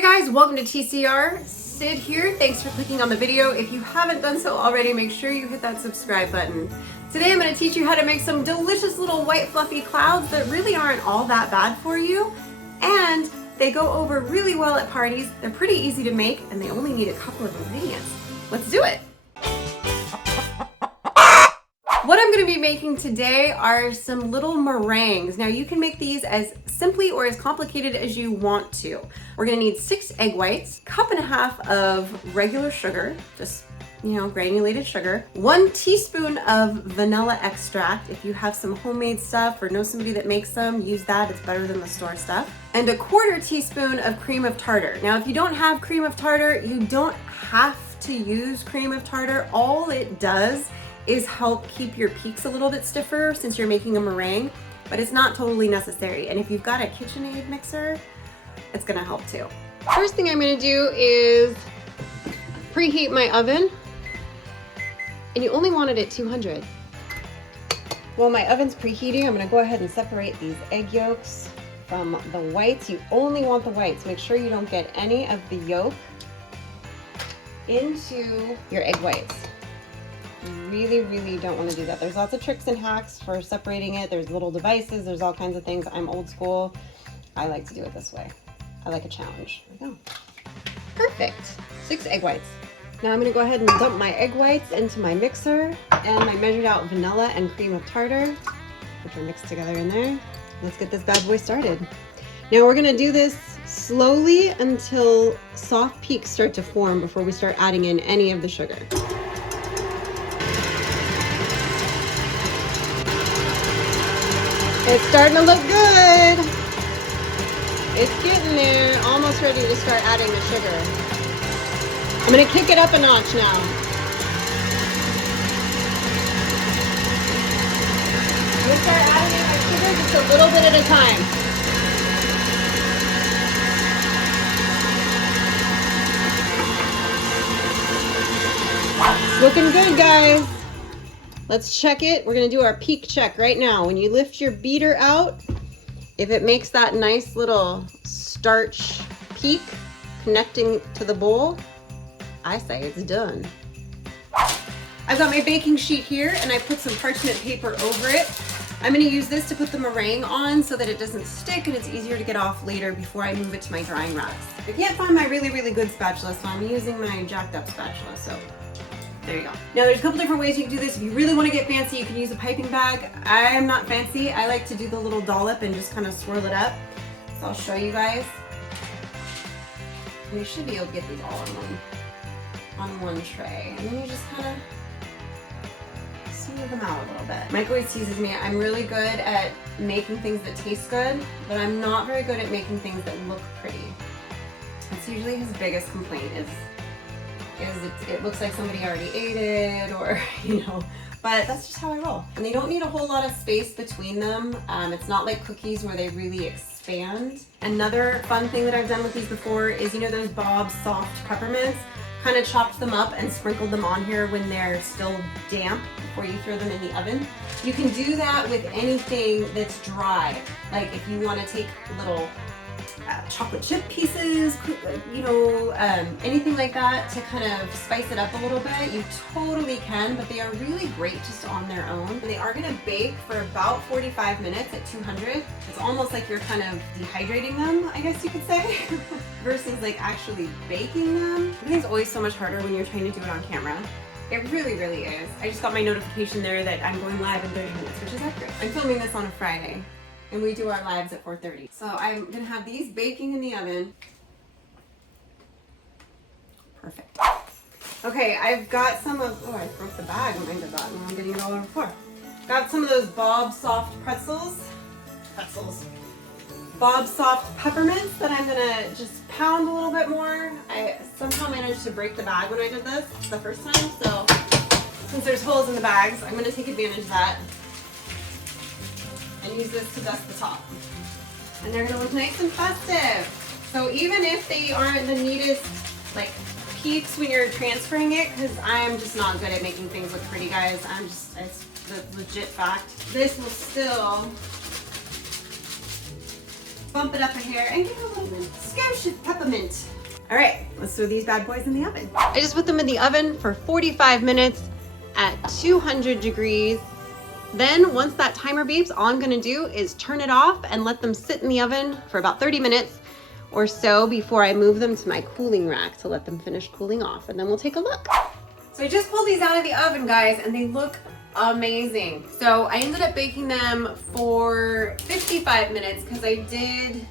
Hey guys, welcome to TCR. Sid here. Thanks for clicking on the video. If you haven't done so already, make sure you hit that subscribe button. Today I'm going to teach you how to make some delicious little white fluffy clouds that really aren't all that bad for you, and they go over really well at parties. They're pretty easy to make and they only need a couple of ingredients. Let's do it. What I'm going to be making today are some little meringues. Now you can make these as simply or as complicated as you want to. We're going to need 6 egg whites, 1.5 cups of regular sugar, just granulated sugar, 1 teaspoon of vanilla extract. If you have some homemade stuff or know somebody that makes some, use that. It's better than the store stuff. And 1/4 teaspoon of cream of tartar. Now, if you don't have cream of tartar, you don't have to use cream of tartar. All it does is help keep your peaks a little bit stiffer since you're making a meringue, but it's not totally necessary. And if you've got a KitchenAid mixer, it's gonna help too. First thing I'm gonna do is preheat my oven, and you only want it at 200. While my oven's preheating, I'm gonna go ahead and separate these egg yolks from the whites. You only want the whites. Make sure you don't get any of the yolk into your egg whites. You really don't want to do that. There's lots of tricks and hacks for separating it. There's little devices, there's all kinds of things. I'm old school. I like to do it this way. I like a challenge. There we go. Perfect. 6 egg whites. Now I'm going to go ahead and dump my egg whites into my mixer and my measured out vanilla and cream of tartar, which are mixed together in there. Let's get this bad boy started. Now we're going to do this slowly until soft peaks start to form before we start adding in any of the sugar. It's starting to look good. It's getting there. Almost ready to start adding the sugar. I'm going to kick it up a notch now. I'm going to start adding in my sugar just a little bit at a time. It's looking good, guys. Let's check it. We're gonna do our peak check right now. When you lift your beater out, if it makes that nice little starch peak connecting to the bowl, I say it's done. I've got my baking sheet here and I put some parchment paper over it. I'm gonna use this to put the meringue on so that it doesn't stick and it's easier to get off later before I move it to my drying racks. I can't find my really good spatula, so I'm using my jacked up spatula, so there you go. Now there's a couple different ways you can do this. If you really want to get fancy, you can use a piping bag. I'm not fancy. I like to do the little dollop and just kind of swirl it up. So I'll show you guys. And you should be able to get these all on one tray. And then you just kind of smooth them out a little bit. Mike always teases me. I'm really good at making things that taste good, but I'm not very good at making things that look pretty. That's usually his biggest complaint is it looks like somebody already ate it, or but that's just how I roll. And they don't need a whole lot of space between them. It's not like cookies where they really expand. Another fun thing that I've done with these before is those Bob's soft peppermints, kind of chopped them up and sprinkled them on here when they're still damp before you throw them in the oven. You can do that with anything that's dry. Like if you want to take little chocolate chip pieces, anything like that to kind of spice it up a little bit, you totally can, but they are really great just on their own. And they are going to bake for about 45 minutes at 200. It's almost like you're kind of dehydrating them, I guess you could say, versus like actually baking them. I think it's always so much harder when you're trying to do it on camera. It really is. I just got my notification there that I'm going live in 30 minutes, which is accurate. I'm filming this on a Friday. And we do our lives at 4:30. So I'm gonna have these baking in the oven. Perfect. Okay, I've got some of, I broke the bag when I did that, and I'm getting it all over the floor. Got some of those Bob's soft pretzels. Bob's soft peppermints that I'm gonna just pound a little bit more. I somehow managed to break the bag when I did this the first time, so since there's holes in the bags, I'm gonna take advantage of that and use this to dust the top. And they're gonna look nice and festive. So even if they aren't the neatest peaks when you're transferring it, because I'm just not good at making things look pretty, guys. It's the legit fact. This will still Bump it up in here and give it a little bit skosh of peppermint. All right, let's throw these bad boys in the oven. I just put them in the oven for 45 minutes at 200 degrees. Then once that timer beeps, all I'm gonna do is turn it off and let them sit in the oven for about 30 minutes or so before I move them to my cooling rack to let them finish cooling off, and then we'll take a look. So I just pulled these out of the oven, guys, and they look amazing. So I ended up baking them for 55 minutes because I did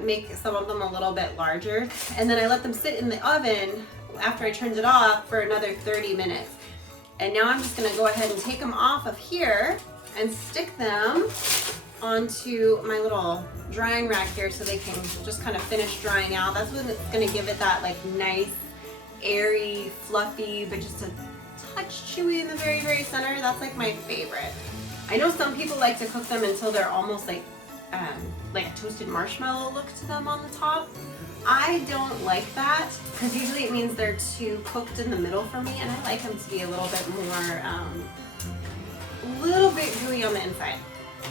make some of them a little bit larger. And then I let them sit in the oven after I turned it off for another 30 minutes. And now I'm just gonna go ahead and take them off of here and stick them onto my little drying rack here so they can just kind of finish drying out. That's when it's gonna give it that like nice, airy, fluffy, but just a touch chewy in the very, very center. That's like my favorite. I know some people like to cook them until they're almost like a toasted marshmallow look to them on the top. I don't like that because usually it means they're too cooked in the middle for me, and I like them to be a little bit more, little bit gooey on the inside.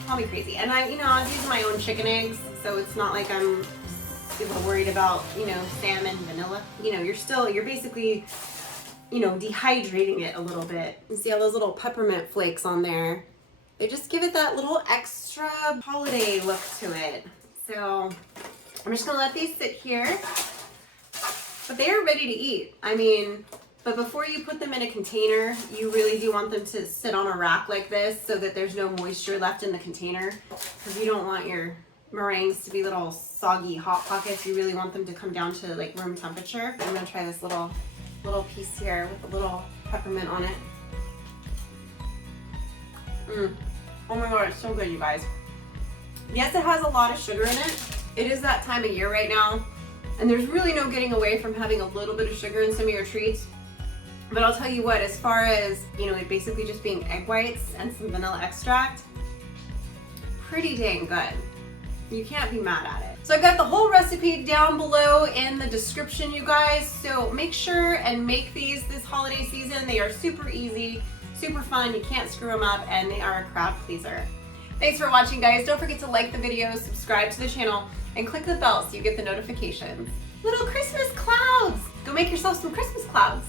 Call me crazy. And I'm using my own chicken eggs, so it's not like I'm super worried about, salmon, vanilla. You're basically, dehydrating it a little bit. You see all those little peppermint flakes on there? They just give it that little extra holiday look to it. So I'm just gonna let these sit here, but they are ready to eat. But before you put them in a container, you really do want them to sit on a rack like this so that there's no moisture left in the container, because you don't want your meringues to be little soggy hot pockets. You really want them to come down to like room temperature. I'm gonna try this little piece here with a little peppermint on it. Oh my god, it's so good, you guys. Yes, it has a lot of sugar in it. It is that time of year right now, and there's really no getting away from having a little bit of sugar in some of your treats. But I'll tell you what, as far as, it basically just being egg whites and some vanilla extract, pretty dang good. You can't be mad at it. So I've got the whole recipe down below in the description, you guys. So make sure and make these this holiday season. They are super easy, super fun. You can't screw them up, and they are a crowd pleaser. Thanks for watching, guys. Don't forget to like the video, subscribe to the channel, and click the bell so you get the notifications. Little Christmas clouds! Go make yourself some Christmas clouds.